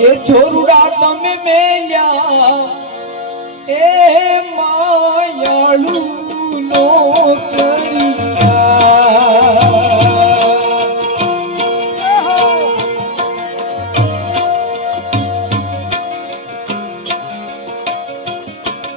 એ છોરુડા તમે મેલ્યા એ માયાળુ નો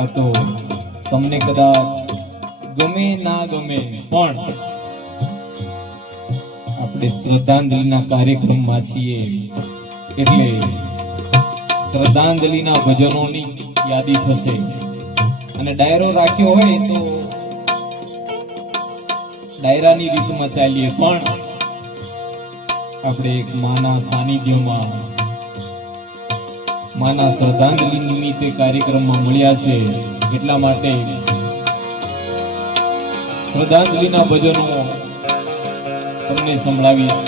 આ તો તમને કદાચ ગમે ના ગમે, પણ આપણે શ્રદ્ધાંજલિના કાર્યક્રમમાં છીએ. એટલે શ્રદ્ધાંજલિના ભજનોની યાદી થશે. અને ડાયરો રાખ્યો હોય તો ડાયરાની રીતમાં ચાલીએ. પણ આપણે એક માના સાનિધ્યમાં માના શ્રદ્ધાંજલિ નિમિત્તે કાર્યક્રમમાં મળ્યા છે. એટલા માટે શ્રદ્ધાંજલિના ભજનો તમને સંભળાવીશ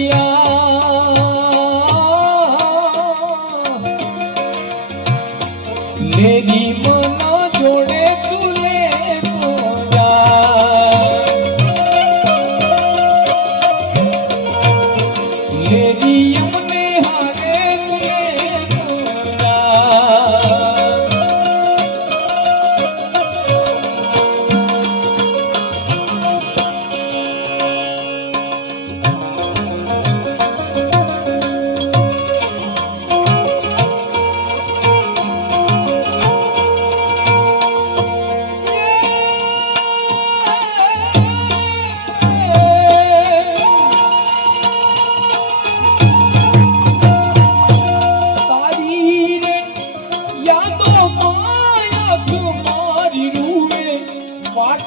দিয়া